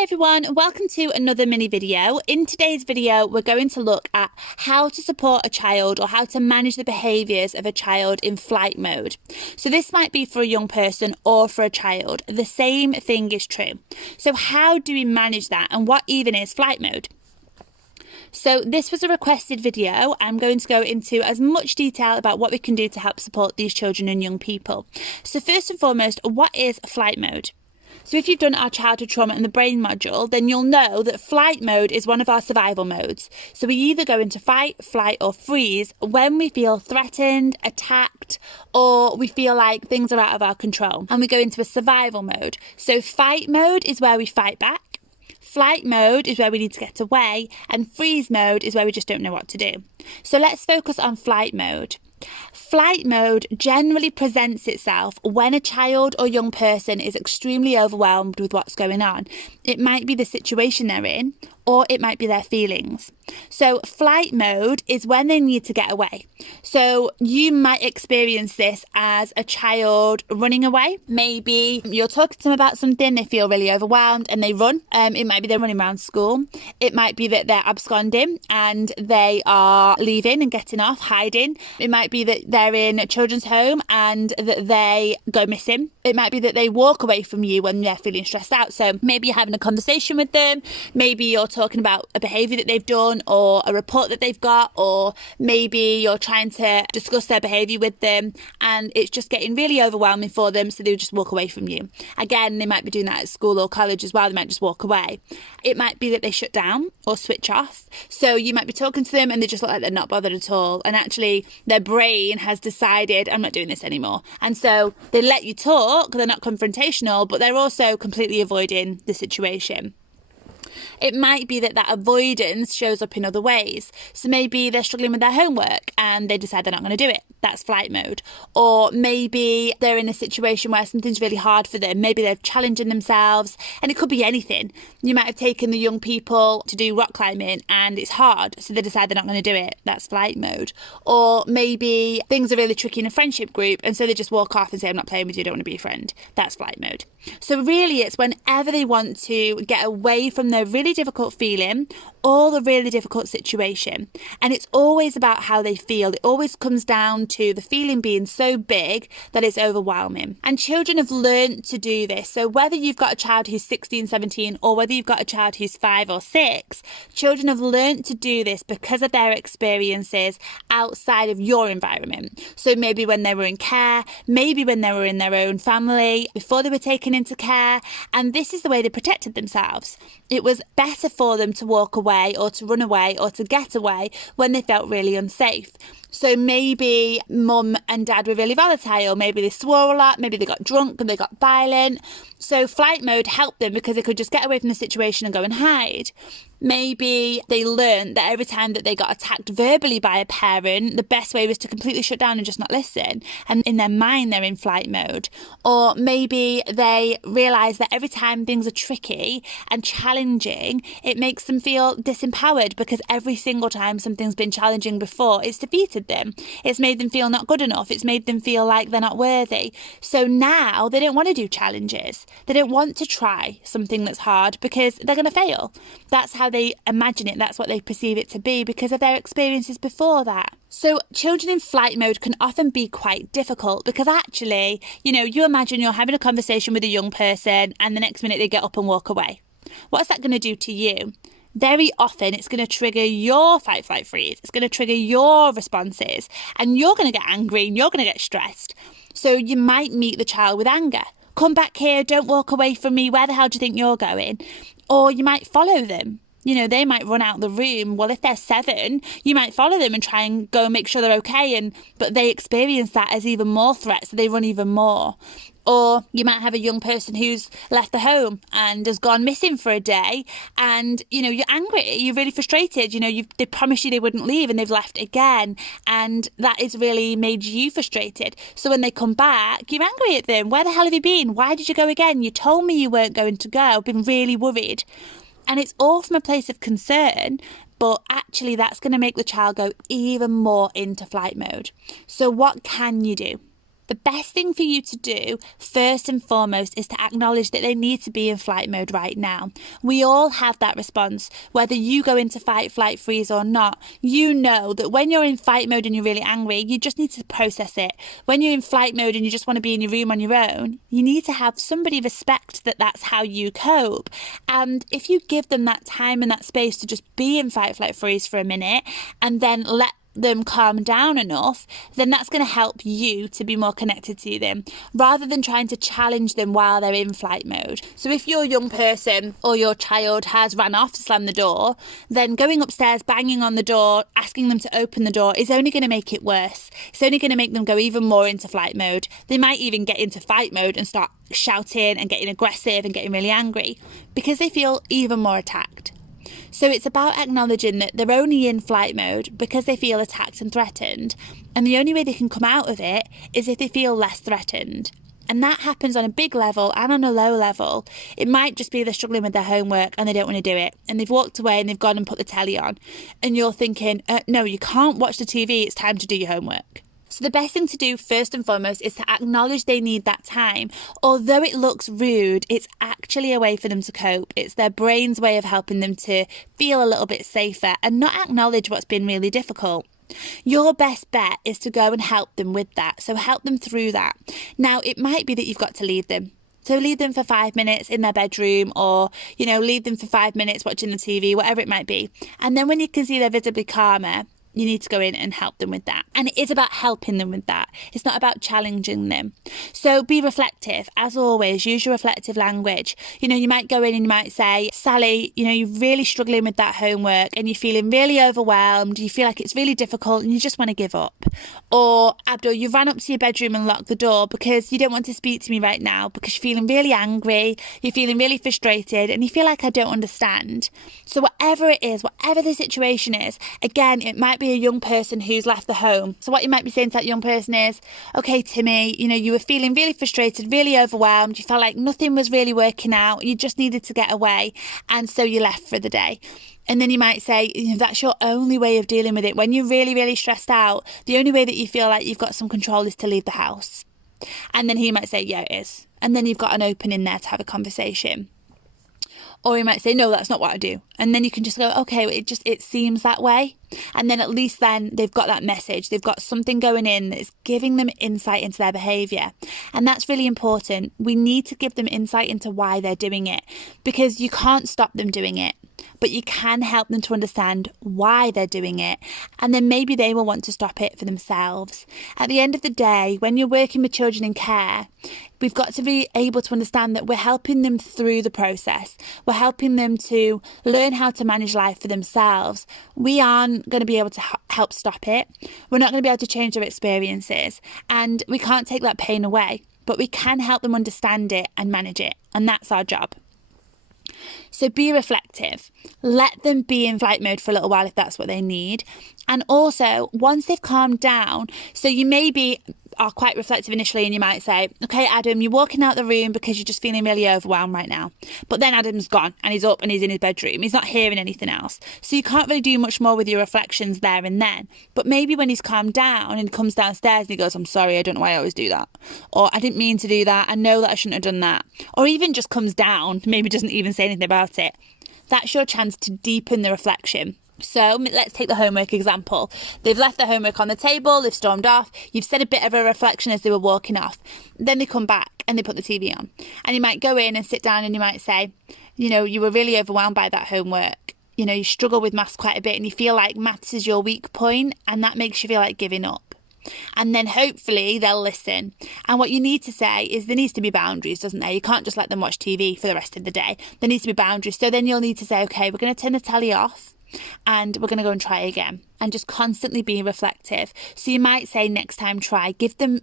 Hi everyone, welcome to another mini video. In today's video, we're going to look at how to support a child or how to manage the behaviours of a child in flight mode. So this might be for a young person or for a child. The same thing is true. So how do we manage that, and what even is flight mode? So this was a requested video. I'm going to go into as much detail about what we can do to help support these children and young people. So first and foremost, what is flight mode? So if you've done our childhood trauma and the brain module, then you'll know that flight mode is one of our survival modes. So we either go into fight, flight or freeze when we feel threatened, attacked, or we feel like things are out of our control, and we go into a survival mode. So fight mode is where we fight back. Flight mode is where we need to get away, and freeze mode is where we just don't know what to do. So let's focus on flight mode. Flight mode generally presents itself when a child or young person is extremely overwhelmed with what's going on. It might be the situation they're in, or it might be their feelings. So flight mode is when they need to get away. So you might experience this as a child running away. Maybe you're talking to them about something, they feel really overwhelmed and they run. It might be they're running around school. It might be that they're absconding and they are leaving and getting off, hiding. It might be that they're in a children's home and that they go missing. It might be that they walk away from you when they're feeling stressed out. So maybe you're having a conversation with them. Maybe you're talking about a behaviour that they've done or a report that they've got, or maybe you're trying to discuss their behaviour with them and it's just getting really overwhelming for them, so they'll just walk away from you. Again, they might be doing that at school or college as well. They might just walk away. It might be that they shut down or switch off. So you might be talking to them and they just look like they're not bothered at all, and actually their brain has decided, I'm not doing this anymore. And so they let you talk, they're not confrontational, but they're also completely avoiding the situation. It might be that avoidance shows up in other ways. So maybe they're struggling with their homework and they decide they're not going to do it. That's flight mode. Or maybe they're in a situation where something's really hard for them. Maybe they're challenging themselves, and it could be anything. You might have taken the young people to do rock climbing and it's hard, so they decide they're not going to do it. That's flight mode. Or maybe things are really tricky in a friendship group and so they just walk off and say, I'm not playing with you, don't want to be a friend. That's flight mode. So really it's whenever they want to get away from the really difficult feeling or the really difficult situation. And it's always about how they feel. It always comes down to the feeling being so big that it's overwhelming. And children have learned to do this. So whether you've got a child who's 16, 17, or whether you've got a child who's 5 or 6, children have learned to do this because of their experiences outside of your environment. So maybe when they were in care, maybe when they were in their own family, before they were taken into care, and this is the way they protected themselves. It was better for them to walk away or to run away or to get away when they felt really unsafe. So maybe mum and dad were really volatile, maybe they swore a lot, maybe they got drunk and they got violent. So flight mode helped them because they could just get away from the situation and go and hide. Maybe they learned that every time that they got attacked verbally by a parent, the best way was to completely shut down and just not listen. And in their mind, they're in flight mode. Or maybe they realise that every time things are tricky and challenging, it makes them feel disempowered because every single time something's been challenging before, it's defeated them. It's made them feel not good enough. It's made them feel like they're not worthy. So now they don't want to do challenges. They don't want to try something that's hard because they're going to fail. That's how they imagine it. That's what they perceive it to be because of their experiences before that. So children in flight mode can often be quite difficult because actually, you imagine you're having a conversation with a young person and the next minute they get up and walk away. What's that going to do to you? Very often it's going to trigger your fight, flight, freeze. It's going to trigger your responses and you're going to get angry and you're going to get stressed. So you might meet the child with anger. Come back here, don't walk away from me. Where the hell do you think you're going? Or you might follow them. They might run out the room. Well, if they're 7, you might follow them and try and go and make sure they're okay. But they experience that as even more threat, so they run even more. Or you might have a young person who's left the home and has gone missing for a day and, you're angry, you're really frustrated, they promised you they wouldn't leave and they've left again. And that has really made you frustrated. So when they come back, you're angry at them. Where the hell have you been? Why did you go again? You told me you weren't going to go. I've been really worried. And it's all from a place of concern, but actually that's going to make the child go even more into flight mode. So what can you do? The best thing for you to do, first and foremost, is to acknowledge that they need to be in flight mode right now. We all have that response. Whether you go into fight, flight, freeze or not, you know that when you're in fight mode and you're really angry, you just need to process it. When you're in flight mode and you just want to be in your room on your own, you need to have somebody respect that that's how you cope. And if you give them that time and that space to just be in fight, flight, freeze for a minute and then let them calm down enough, then that's going to help you to be more connected to them rather than trying to challenge them while they're in flight mode. So if your young person or your child has ran off to slam the door, then going upstairs, banging on the door, asking them to open the door is only going to make it worse. It's only going to make them go even more into flight mode. They might even get into fight mode and start shouting and getting aggressive and getting really angry because they feel even more attacked. So it's about acknowledging that they're only in flight mode because they feel attacked and threatened. And the only way they can come out of it is if they feel less threatened. And that happens on a big level and on a low level. It might just be they're struggling with their homework and they don't want to do it. And they've walked away and they've gone and put the telly on. And you're thinking, no, you can't watch the TV. It's time to do your homework. So the best thing to do first and foremost is to acknowledge they need that time. Although it looks rude, it's actually a way for them to cope. It's their brain's way of helping them to feel a little bit safer and not acknowledge what's been really difficult. Your best bet is to go and help them with that. So help them through that. Now, it might be that you've got to leave them. So leave them for 5 minutes in their bedroom or, leave them for 5 minutes watching the TV, whatever it might be. And then when you can see they're visibly calmer, you need to go in and help them with that. And it is about helping them with that. It's not about challenging them. So be reflective. As always, use your reflective language. You might go in and you might say, Sally, you're really struggling with that homework and you're feeling really overwhelmed. You feel like it's really difficult and you just want to give up. Or Abdul, you ran up to your bedroom and locked the door because you don't want to speak to me right now because you're feeling really angry, you're feeling really frustrated and you feel like I don't understand. So whatever it is, whatever the situation is, again, it might be a young person who's left the home. So what you might be saying to that young person is, okay, Timmy, you were feeling really frustrated, really overwhelmed. You felt like nothing was really working out. You just needed to get away. And so you left for the day. And then you might say, that's your only way of dealing with it. When you're really, really stressed out, the only way that you feel like you've got some control is to leave the house. And then he might say, yeah, it is. And then you've got an opening there to have a conversation. Or he might say, no, that's not what I do. And then you can just go, okay, it seems that way. And then at least then they've got that message. They've got something going in that's giving them insight into their behaviour. And that's really important. We need to give them insight into why they're doing it because you can't stop them doing it. But you can help them to understand why they're doing it. And then maybe they will want to stop it for themselves. At the end of the day, when you're working with children in care, we've got to be able to understand that we're helping them through the process. We're helping them to learn how to manage life for themselves. We aren't going to be able to help stop it. We're not going to be able to change their experiences. And we can't take that pain away. But we can help them understand it and manage it. And that's our job. So be reflective. Let them be in flight mode for a little while if that's what they need. And also, once they've calmed down, so you maybe are quite reflective initially and you might say, okay, Adam, you're walking out the room because you're just feeling really overwhelmed right now. But then Adam's gone and he's up and he's in his bedroom. He's not hearing anything else. So you can't really do much more with your reflections there and then. But maybe when he's calmed down and comes downstairs and he goes, I'm sorry, I don't know why I always do that. Or I didn't mean to do that. I know that I shouldn't have done that. Or even just comes down, maybe doesn't even say anything about it. That's your chance to deepen the reflection. So let's take the homework example. They've left their homework on the table, they've stormed off, you've said a bit of a reflection as they were walking off. Then they come back and they put the TV on. And you might go in and sit down and you might say, you were really overwhelmed by that homework. You struggle with maths quite a bit and you feel like maths is your weak point and that makes you feel like giving up. And then hopefully they'll listen. And what you need to say is there needs to be boundaries, doesn't there? You can't just let them watch TV for the rest of the day. There needs to be boundaries. So then you'll need to say, okay, we're going to turn the telly off. And we're going to go and try again and just constantly be reflective. So you might say next time try, give them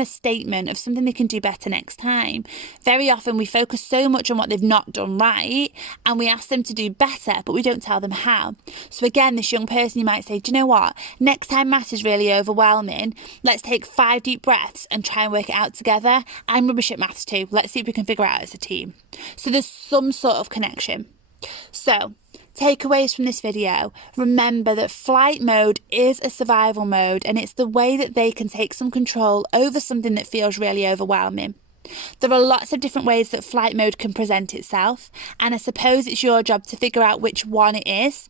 a statement of something they can do better next time. Very often we focus so much on what they've not done right and we ask them to do better, but we don't tell them how. So again, this young person, you might say, do you know what? Next time maths is really overwhelming, let's take 5 deep breaths and try and work it out together. I'm rubbish at maths too. Let's see if we can figure it out as a team. So there's some sort of connection. So Takeaways from this video: remember that flight mode is a survival mode, and it's the way that they can take some control over something that feels really overwhelming. There are lots of different ways that flight mode can present itself, and I suppose it's your job to figure out which one it is.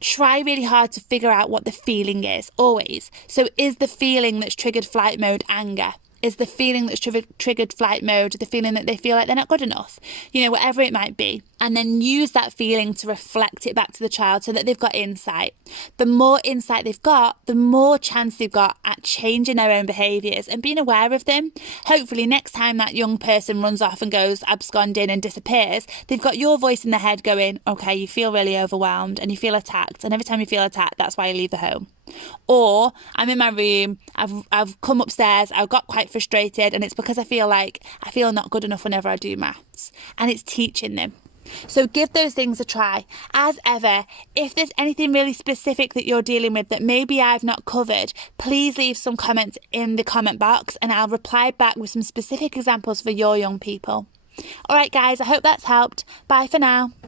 Try really hard to figure out what the feeling is, always. So is the feeling that's triggered flight mode anger? Is the feeling that's triggered flight mode the feeling that they feel like they're not good enough? You know, whatever it might be. And then use that feeling to reflect it back to the child so that they've got insight. The more insight they've got, the more chance they've got at changing their own behaviours and being aware of them. Hopefully next time that young person runs off and goes absconding and disappears, they've got your voice in their head going, okay, you feel really overwhelmed and you feel attacked. And every time you feel attacked, that's why you leave the home. Or I'm in my room, I've come upstairs, I've got quite frustrated, and it's because I feel not good enough whenever I do maths. And it's teaching them. So give those things a try. As ever, if there's anything really specific that you're dealing with that maybe I've not covered, please leave some comments in the comment box and I'll reply back with some specific examples for your young people. All right, guys, I hope that's helped. Bye for now.